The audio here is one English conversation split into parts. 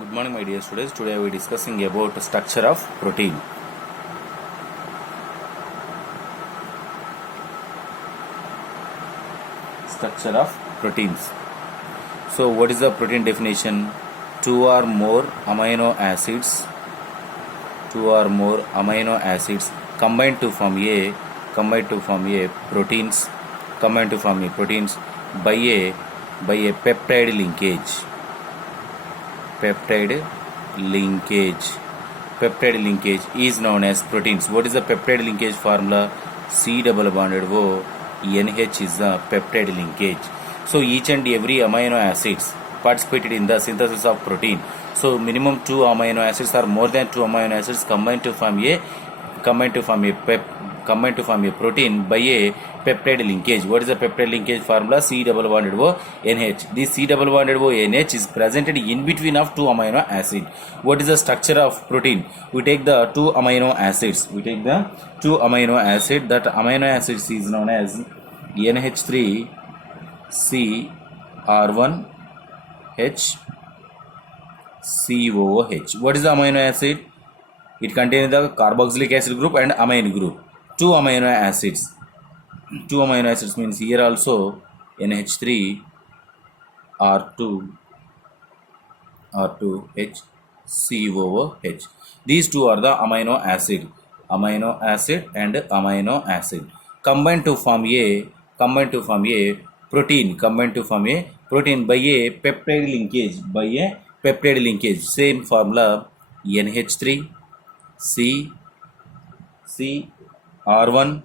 Good morning, my dear students. Today we are discussing about the structure of protein. Structure of proteins. So, what is the protein definition? Two or more amino acids. Two or more amino acids combined to form a proteins. Combined to form a proteins by a peptide linkage. Peptide linkage is known as proteins. What is the peptide linkage formula? C double bonded O NH is the peptide linkage. So each and every amino acids participated in the synthesis of protein. So minimum 2 amino acids or more than 2 amino acids combined to form a protein by a peptide linkage. What is the peptide linkage formula? C double bonded O NH. This C double bonded O NH is presented in between of 2 amino acid. What is the structure of protein? We take the 2 amino acids. That amino acids is known as NH3 CR1H COOH. What is the amino acid? It contains the carboxylic acid group and amine group. 2 amino acids. 2 amino acids means here also NH3 R2H COOH. These two are the amino acid and amino acid combined to form a protein by a peptide linkage. Same formula NH3 CR1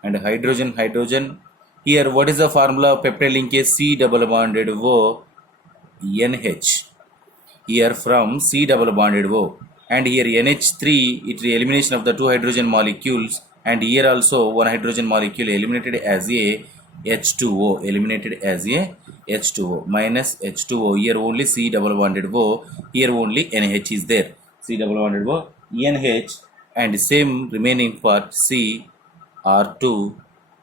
and hydrogen. Here what is the formula of peptide linkage? C double bonded O NH. Here from C double bonded O, and here NH3, it is elimination of the 2 hydrogen molecules, and here also 1 hydrogen molecule eliminated as a H2O, minus H2O. Here only C double bonded O, here only NH is there. C double bonded O NH, and same remaining part C R2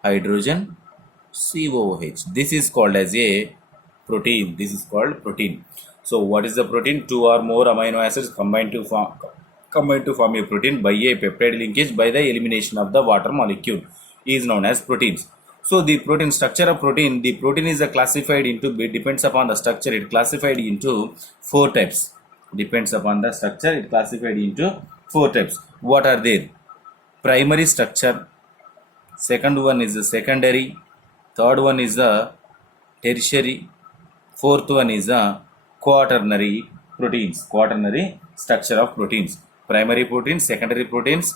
hydrogen COOH. This is called as a protein. So what is the protein? 2 or more amino acids combined to form a protein by a peptide linkage by the elimination of the water molecule is known as proteins. So the protein structure of protein, the protein is classified into, depends upon the structure, it classified into 4 types. What are they? Primary structure, second one is the secondary, third one is the tertiary, fourth one is the quaternary structure of proteins. Primary proteins, secondary proteins,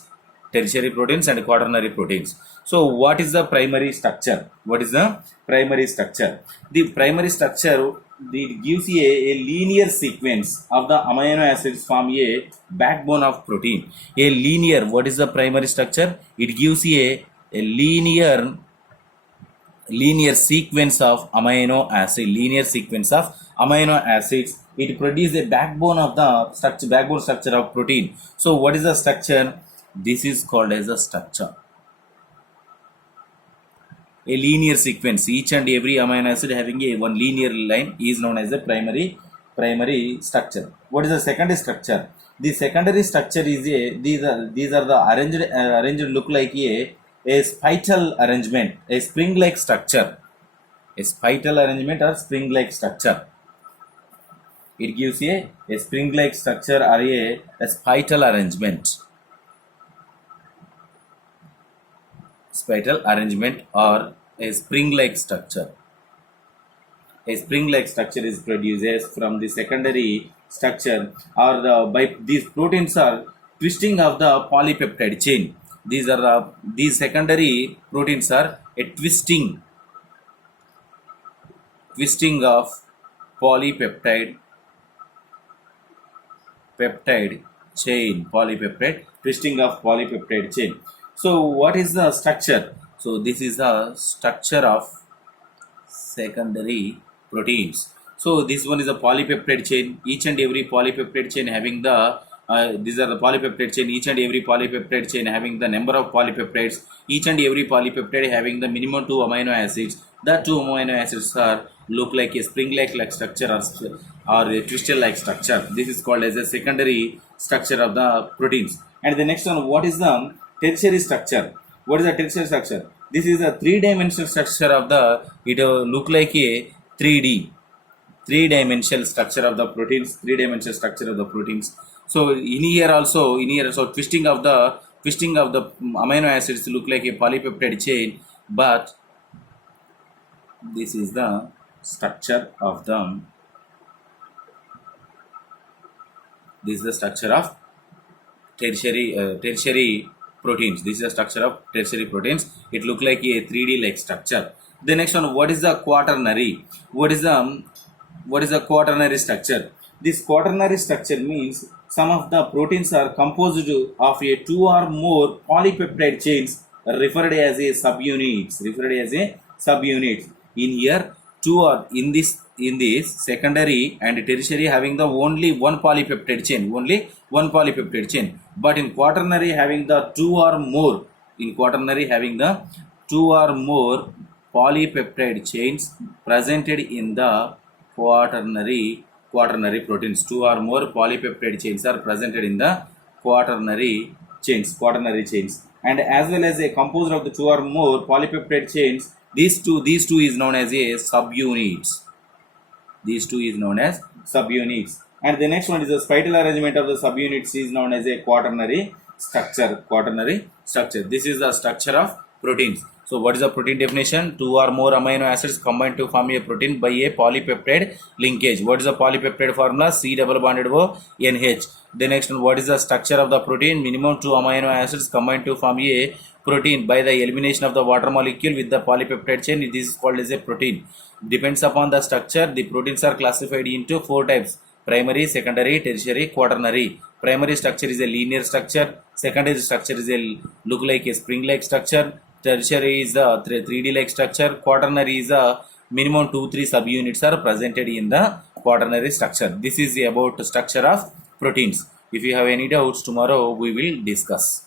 tertiary proteins and quaternary proteins. So what is the primary structure? The primary structure it gives you a linear sequence of the amino acids form a backbone of protein. What is the primary structure? It gives you a linear sequence of amino acids. It produces a backbone structure of protein. So what is the structure? This is called as a structure. A linear sequence, each and every amino acid having a one linear line is known as the primary structure. What is the secondary structure? The secondary structure is these are the arranged look like a spital arrangement, a spring-like structure. A spital arrangement or spring-like structure. It gives a spring-like structure or a spital arrangement. Or a spring-like structure. A spring-like structure is produced from the secondary structure, or by these proteins are twisting of the polypeptide chain. These secondary proteins are a twisting of polypeptide chain. So what is the structure? So this is the structure of secondary proteins. So this one is a polypeptide chain. Each and every polypeptide chain having the these are the polypeptide chain. Each and every polypeptide chain having the number of polypeptides. Each and every polypeptide having the minimum 2 amino acids. The 2 amino acids are look like a spring-like structure or a twisted like structure. This is called as a secondary structure of the proteins. And the next one, what is the tertiary structure? What is the tertiary structure? This is a three-dimensional structure of the, it look like a 3D, three-dimensional structure of the proteins, three-dimensional structure of the proteins. So in here also, so twisting of the amino acids look like a polypeptide chain, but this is the structure of the, this is the structure of tertiary proteins. This is the structure of tertiary proteins. It look like a 3D like structure. The next one, what is the quaternary? What is the quaternary structure? This quaternary structure means some of the proteins are composed of a 2 or more polypeptide chains referred as a subunits. In here, two or in this secondary and tertiary having the only one polypeptide chain, but in quaternary having the 2 or more, polypeptide chains presented in the quaternary proteins. 2 or more polypeptide chains are presented in the quaternary chains, and as well as a composed of the 2 or more polypeptide chains. These two is known as a subunits. And the next one is the spiral arrangement of the subunits is known as a quaternary structure. This is the structure of proteins. So what is the protein definition? 2 or more amino acids combine to form a protein by a polypeptide linkage. What is the polypeptide formula? C double bonded O NH. The next one, what is the structure of the protein? Minimum 2 amino acids combine to form a protein by the elimination of the water molecule with the polypeptide chain. This is called as a protein. Depends upon the structure. The proteins are classified into 4 types: primary, secondary, tertiary, quaternary. Primary structure is a linear structure. Secondary structure is a look like a spring-like structure. Tertiary is a 3D like structure. Quaternary is a minimum 2-3 subunits are presented in the quaternary structure. This is about the structure of proteins. If you have any doubts, tomorrow we will discuss.